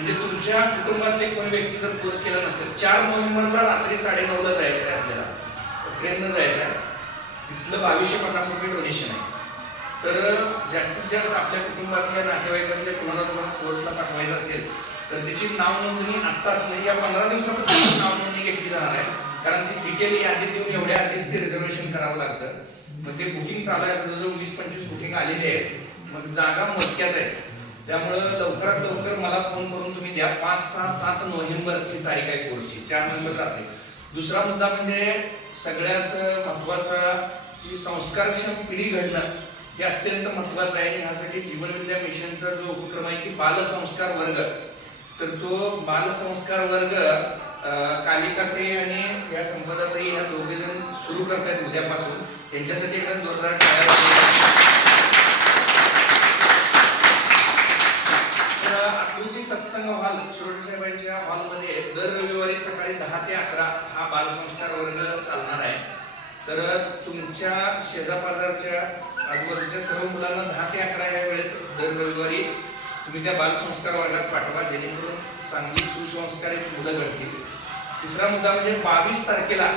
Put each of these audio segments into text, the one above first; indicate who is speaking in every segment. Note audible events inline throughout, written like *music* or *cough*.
Speaker 1: म्हणजे तुमच्या कुटुंबातले कोणी व्यक्ती जर कोर्स केला नसेल चार नोव्हेंबरला रात्री साडेनऊला जायचं आहे आपल्याला. ट्रेननं जायचं आहे. तिथलं बावीसशे पन्नास रुपये डोनेशन आहे. तर जास्तीत जास्त आपल्या कुटुंबातल्या नातेवाईकातल्या कोणाला तुम्हाला कोर्सला पाठवायचं असेल तर त्याची नाव नोंदणी आत्ताच म्हणजे या पंधरा दिवसापासून नाव नोंदणी घेतली जाणार आहे. कारण ती डिटेल यादी देऊन एवढ्या आधीच ते रिझर्वेशन करावं लागतं. मग ते बुकिंग चालू आहे. जवळजवळ वीस पंचवीस बुकिंग आलेली आहेत. मग जागा मोजक्याच आहेत. त्यामुळं लवकरात लवकर मला फोन करून तुम्ही द्या. पाच सहा सात नोव्हेंबरची तारीख आहे कोर्सची. चार नोव्हेंबर राहते दुसरा मुद्दा म्हणजे सगळ्यात महत्त्वाचा की संस्कारक्षम पिढी घडणं हे अत्यंत महत्वाचं आहे. ह्यासाठी जीवनविद्या मिशनचा जो उपक्रम आहे की बालसंस्कार वर्ग तर तो बालसंस्कार वर्ग कालिकाते आणि या संपदातही ह्या दोघे जण सुरू करतायत उद्यापासून. यांच्यासाठी एकदा जोरदार टाळ्या वाजवा. तर आकृती सत्संग हॉल शिरोडे साहेबांच्या हॉलमध्ये दर रविवारी सकाळी दहा ते अकरा हा बालसंस्कार वर्ग चालणार आहे. तर तुमच्या शेजापाजारच्या आजूबाजूच्या सर्व मुलांना दहा ते अकरा या वेळेत दर रविवारी तुम्ही त्या बालसंस्कार वर्गात पाठवा जेणेकरून चांगली सुसंस्कारित मुलं घडतील. तिसरा मुद्दा म्हणजे बावीस तारखेला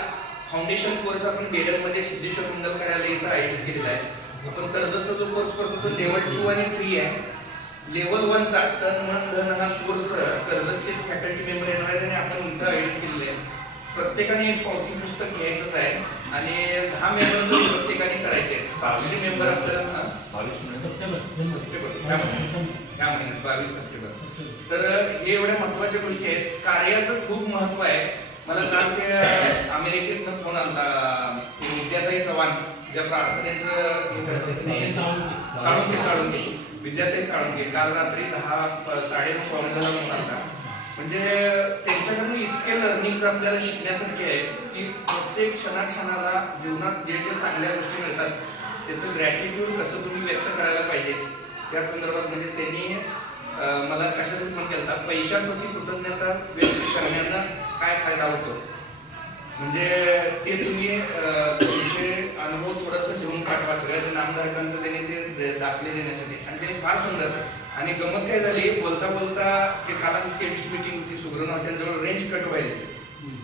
Speaker 1: फाउंडेशन कोर्स आपण बेडकमध्ये सिद्धेश्वर मंडल कार्यालय इथं आयोजित केलेला आहे. आपण कर्जतचा जो कोर्स करतो तो लेवल टू आणि थ्री आहे. लेवल वनचा तन मन धन हा कोर्स कर्जतचे फॅकल्टी मेंबर येणार आहेत आणि आपण इथं आयोजित केलेले आहे प्रत्येकाने एक पावती पुस्तक घ्यायचंच आहे. आणि दहा मेंबर प्रत्येकाने करायचे आहेत. सहाशे मेंबर आपल्याला हा? सप्टेंबर. ह्या महिन्यात. बावीस सप्टेंबर. तर हे एवढ्या महत्त्वाच्या गोष्टी आहेत. कार्याचं खूप महत्त्व आहे. मला काल ते अमेरिकेतनं फोन आला विद्याताई चव्हाण ज्या प्रार्थनेचं साळुंके. साळुंके विद्याताई साळुंके. काल रात्री दहा साडे नऊ पावणे दहाला फोन आला म्हणजे त्यांच्याकडून इतके लर्निंग आपल्याला शिकण्यासारखे आहे की प्रत्येक क्षणाक्षणाला जीवनात जे जे चांगल्या गोष्टी मिळतात त्याचं ग्रॅटिट्यूड कसं तुम्ही व्यक्त करायला पाहिजे? त्या संदर्भात म्हणजे त्यांनी मला कशातून पण केला पैशांप्रती कृतज्ञता व्यक्त करण्याचा काय फायदा होतो? म्हणजे ते तुम्ही तुमचे अनुभव थोडंसं घेऊन पाठवा. सगळ्या नामधारकांचं त्यांनी ते दाखले देण्यासाठी. आणि ते फार सुंदर. आणि गमत काय झाली? बोलता बोलता ते काल आमची मीटिंग होती सुग्रण हॉटेलजवळ रेंज कट व्हायली.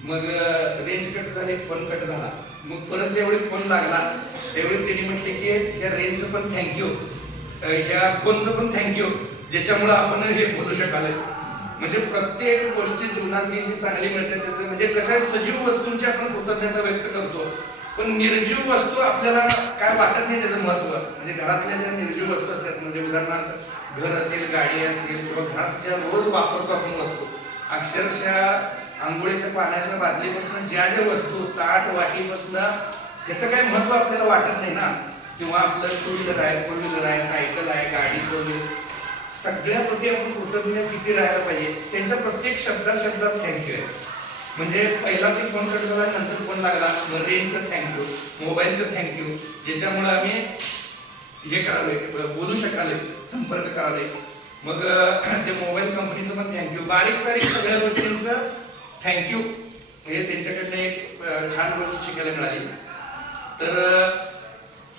Speaker 1: मग रेंज कट झाली फोन कट झाला. मग परत जेवढे फोन लागला तेवढे त्यांनी म्हटले की ह्या रेंजचं पण थँक्यू ह्या फोनचं पण थँक्यू ज्याच्यामुळं आपण हे बोलू शकाल. म्हणजे प्रत्येक गोष्टी जीवनात जी चांगली मिळते त्याचं म्हणजे कशा सजीव वस्तूंची आपण कृतज्ञता व्यक्त करतो. पण निर्जीव वस्तू आपल्याला काय वाटत नाही त्याचं महत्त्व म्हणजे घरातल्या ज्या निर्जीव वस्तू असतात म्हणजे उदाहरणार्थ घर असेल गाडी असेल किंवा घरात ज्या रोज वापरतो आपण वस्तू अक्षरशः आंघोळीच्या पाण्याच्या बादलीपासून ज्या ज्या वस्तू ताट वाटीपासून त्याचं काय महत्त्व आपल्याला वाटत नाही ना. किंवा आपलं टू व्हीलर आहे फोर व्हीलर आहे सायकल आहे गाडी फोर व्हीलर सगळ्याप्रती आपण कृतज्ञ किती राहायला पाहिजे त्यांच्या प्रत्येक शब्दात शब्दात थँक्यू आहे. म्हणजे पहिला ते फोन कट झाला नंतर फोन लागला रेंजचं थँक्यू मोबाईलचं थँक्यू ज्याच्यामुळे आम्ही हे करावे बोलू शकाल संपर्क कराले मग *clears throat* ते मोबाईल कंपनीचं पण थँक्यू बारीक सारीक सगळ्या गोष्टींचं थँक्यू हे म्हणजे त्यांच्याकडनं एक छान गोष्ट शिकायला मिळाली. तर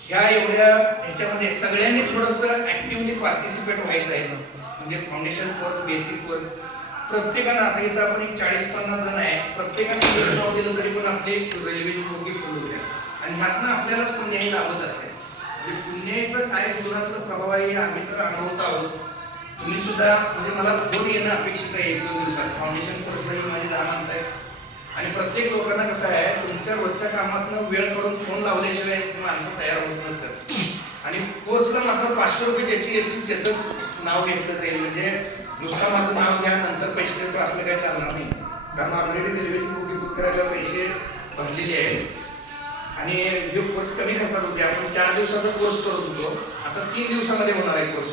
Speaker 1: ह्या एवढ्या ह्याच्यामध्ये सगळ्यांनी थोडंसं ॲक्टिव्हली पार्टिसिपेट व्हायचं आहे. म्हणजे फाउंडेशन कोर्स बेसिक कोर्स प्रत्येकानं आता इथं आपण एक चाळीस पन्नास जण आहे. प्रत्येकाने दिलं तरी पण आपली रेल्वेची बोगी फुल होते. आणि ह्यातनं आपल्यालाच पुण्यही लाभत असते. म्हणजे पुण्याचं काय जीवनातलं प्रभाव आहे आम्ही तर अनुभवत आहोत. तुम्ही सुद्धा म्हणजे मला फोन येणं अपेक्षित आहे एक दोन दिवसात. फाउंडेशन कोर्सलाही माझे दहा माणसं आहेत. आणि प्रत्येक लोकांना कसं आहे तुमच्या रोजच्या कामातनं वेळ करून फोन लावल्याशिवाय ते माणसं तयार होत नसतात. आणि कोर्सला मात्र पाचशे रुपये ज्याची येतील त्याचंच नाव घेतलं जाईल. म्हणजे नुसतं माझं नाव घ्या नंतर पैसे देतो असलं काही चालणार नाही. कारण ऑलरेडी रेल्वेची बुकिंग बुक करायला पैसे भरलेले आहेत. आणि हे कोर्स कमी खर्चात होते. आपण चार दिवसाचा कोर्स करत होतो. आता तीन दिवसामध्ये होणार आहे कोर्स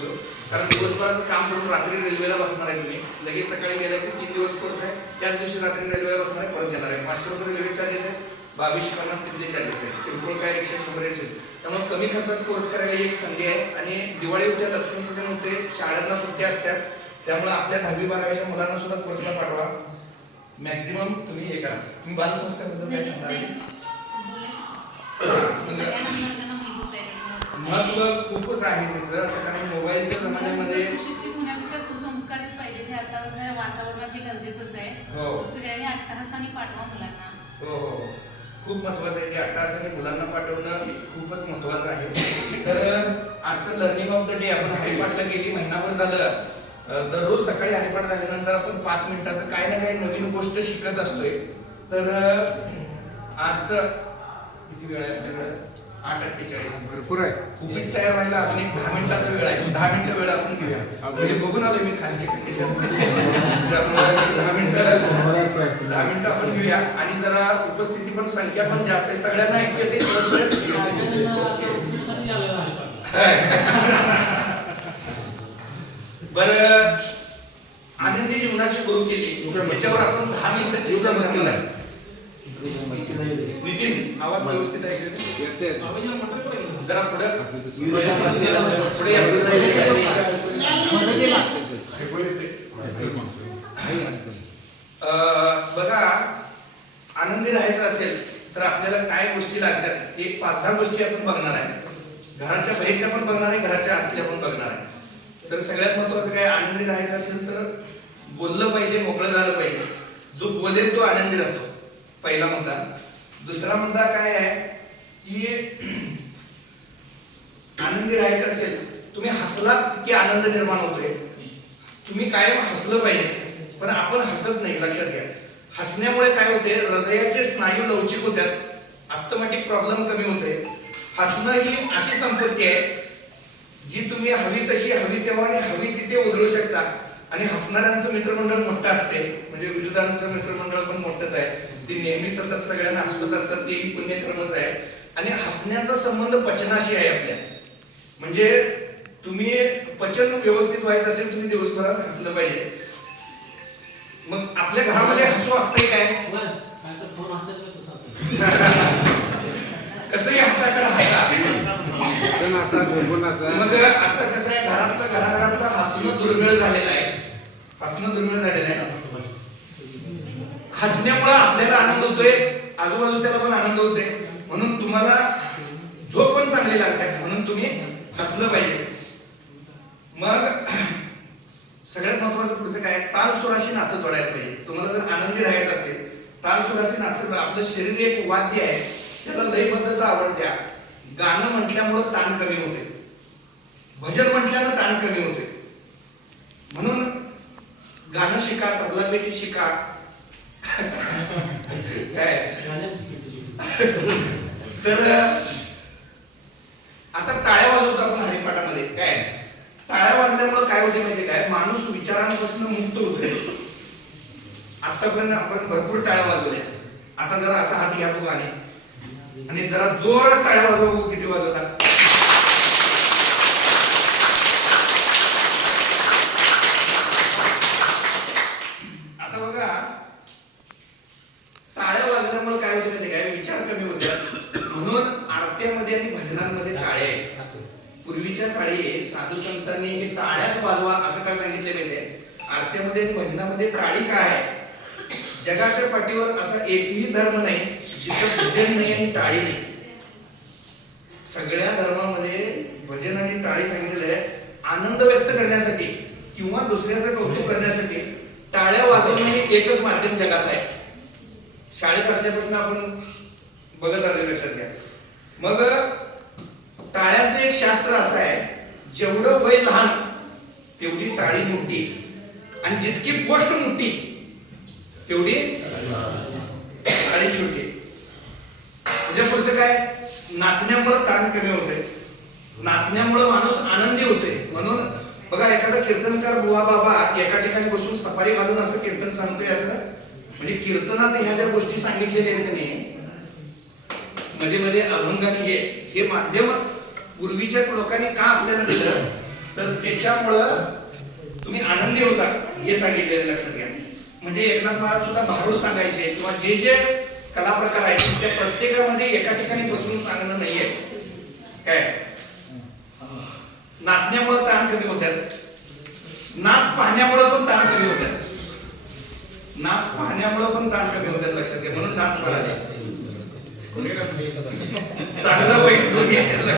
Speaker 1: कारण दिवसभराचं काम करून रात्री रेल्वेला बसणार आहे तुम्ही. लगेच सकाळी गेला की तीन दिवस कोर्स आहे. त्याच दिवशी रात्री रेल्वेला बसणार आहे परत येणार आहे. पाचशे रुपये रेल्वे चार्जेस आहे बावीसशे पन्नास तिथले चार्जेस आहेत. किरकोळ काय एकशे शंभर एकशे. त्यामुळे कमी खर्चात कोर्स करायला ही एक संधी आहे. आणि दिवाळी उद्या लक्ष्मीपूजन होते शाळांना सुट्ट्या असतात. त्यामुळे आपल्या दहावी बारावीच्या मुलांना सुद्धा कोर्सला पाठवा. मॅक्झिमम तुम्ही हे करा. तुम्ही बालसंस्कारबद्दल काय सांगणार? महत्त्व खूपच आहे त्याचं कारण मोबाईलच्या जमान्यामध्ये
Speaker 2: सुशिक्षित होण्यापेक्षा सुसंस्कारित पाहिजे ते आता वातावरणात हे गरजेचंच आहे.
Speaker 1: हो.
Speaker 2: सगळ्यांनी अट्टहासाने पाठवा मुलांना.
Speaker 1: हो हो. खूप महत्वाचं आहे ते अट्टासाने मुलांना पाठवणं खूपच महत्वाचं आहे. तर आजचं लर्निंग ऑफ द डे आपण हरिपाठला गेली महिनाभर झालं. दररोज सकाळी हरिपाठ झाल्यानंतर आपण पाच मिनिटाचं काय ना काही नवीन गोष्ट शिकत असतोय. तर अं, आज किती वेळ आहे? आपल्याकडे आठ अठ्ठेचाळीस.
Speaker 3: भरपूर आहे.
Speaker 1: उपीट तयार व्हायला अजून एक दहा मिनिटाचा वेळ आहे. दहा मिनिटं वेळ आपण घेऊया. म्हणजे बघून आलो मी खालची कंडिशन दहा मिनिटं *laughs* दहा मिनिटं आपण घेऊया. आणि जरा उपस्थिती पण संख्या पण जास्त आहे. सगळ्यांना ऐकू येते. *laughs* बर. आनंदी जीवनाची गुरु केली. याच्यावर आपण दहा मिनिटं चिंतन करणार. नितीन आवाज व्यवस्थित ऐकू जरा पुढे. पुढे या. अं, बघा आनंदी राहायचं असेल तर आपल्याला काय गोष्टी लागतात एक पाच दहा गोष्टी आपण बघणार आहे. घराच्या बाहेरच्या पण बघणार आहे घराच्या आतल्या पण बघणार आहे. तर सगळ्यात महत्वाचं काय आनंदी राहायचं असेल तर बोललं पाहिजे मोकळं झालं पाहिजे. जो बोलेल तो आनंदी राहतो. पहिला मुद्दा. दुसरा मुद्दा काय आहे? की *clears throat* आनंदी राहायचं असेल तुम्ही हसलात की आनंद निर्माण होतोय? तुम्ही कायम हसलं पाहिजे पण आपण हसत नाही लक्षात घ्या. हसण्यामुळे काय होते? हृदयाचे स्नायू लवचिक होतात अस्थमॅटिक प्रॉब्लेम कमी होते. हसणं ही अशी संपत्ती आहे जी तुम्ही हवी तशी हवी तेव्हा आणि हवी तिथे उधळू शकता. आणि हसणाऱ्यांचं मित्रमंडळ मोठं असते म्हणजे विरोधांचं मित्रमंडळ पण ती नेहमी सतत सगळ्यांना हसवत असतात तेही पुण्यक्रमच आहे. आणि हसण्याचा संबंध पचनाशी आहे आपल्या. म्हणजे तुम्ही पचन व्यवस्थित व्हायचं असेल तुम्ही दिवसभरात हसलं पाहिजे. मग आपल्या घरामध्ये हसू असतंय काय? *laughs* कसंही हसा तर हसा
Speaker 3: सण असा बोलबोल असा
Speaker 1: मग आता कसं आहे घरातलं घराघरातलं हसणं दुर्मिळ झालेलं आहे हसणं दुर्मिळ झालेलं आहे हसण्यामुळे आपल्याला आनंद होतोय आजूबाजूच्याला पण आनंद होतोय म्हणून तुम्हाला झोप पण चांगली लागते म्हणून तुम्ही हसलं पाहिजे. मग सगळ्यात महत्वाचं पुढचं काय? ताल सुराशी नातं जोडायला पाहिजे. तुम्हाला जर आनंदी राहायचं असेल ताल सुराशी नातं आपलं शरीर एक वाद्य आहे. त्याला लयबद्धता आवडत्या. गाणं म्हटल्यामुळं ताण कमी होते भजन म्हटल्यानं ताण कमी होते म्हणून गाणं शिका तबला पेटी शिका. *laughs* काय? तर आता टाळ्या वाजवतो आपण हरिपाठामध्ये काय टाळ्या वाजल्यामुळे काय होते माहिती काय? माणूस विचारांपासून मुक्त होतोय. आतापर्यंत आपण भरपूर टाळ्या वाजवल्या. आता जरा असा हात घ्या बघू आणि. आणि जरा जोरात टाळ्या वाजवू किती वाजवतात आता बघा टाळ्या वाजल्यामुळे काय होते माहिती काय? विचार कमी होतात. म्हणून आरत्यामध्ये आणि भजनांमध्ये टाळ्या आहेत पूर्वीच्या काळी साधू संतांनी हे टाळ्याच वाजवा असं काय सांगितले माहितीये आरत्यामध्ये भजनामध्ये टाळी काय आहे? जगाच्या पाठीवर असा एकही धर्म नाही जिथं भजन नाही आणि टाळी नाही. सगळ्या धर्मामध्ये भजन आणि टाळी सांगितलेलं आहे. आनंद व्यक्त करण्यासाठी किंवा दुसऱ्याचं कौतुक करण्यासाठी टाळ्या वाजवणे हे एकच माध्यम जगात आहे. शाळेत असल्यापासून आपण बघत आले लक्षात घ्या. मग टाळ्याचं एक शास्त्र असं आहे जेवढं वय लहान तेवढी टाळी मोठी. आणि जितकी पोस्ट मोठी तेवढी टाळी छोटी. त्याच्या पुढचं काय? नाचण्यामुळं ताण कमी होते नाचण्यामुळं माणूस आनंदी होते म्हणून बघा एखादा कीर्तनकार बुवा बाबा एका ठिकाणी बसून सफारी घालून असं कीर्तन सांगतोय असं? म्हणजे कीर्तनात ह्या ज्या गोष्टी सांगितलेल्या आहेत नाही? मध्ये मध्ये अभंगाने हे हे माध्यम पूर्वीच्या लोकांनी का आपल्याला दिलं? तर त्याच्यामुळं तुम्ही आनंदी होता हे सांगितलेलं लक्षात घ्या. म्हणजे एकनाथ महाराज सुद्धा भारूड सांगायचे किंवा जे जे कला प्रकार आहेत त्या प्रत्येकामध्ये एका ठिकाणी बसून सांगणं नाहीये. काय? नाचण्यामुळे ताण कमी होतात. नाच पाहण्यामुळे पण ताण कमी होतात. नाच पाहण्यामुळे पण ताण कमी होतात लक्षात घ्या. म्हणून नाच करायचे चांगलं वाईट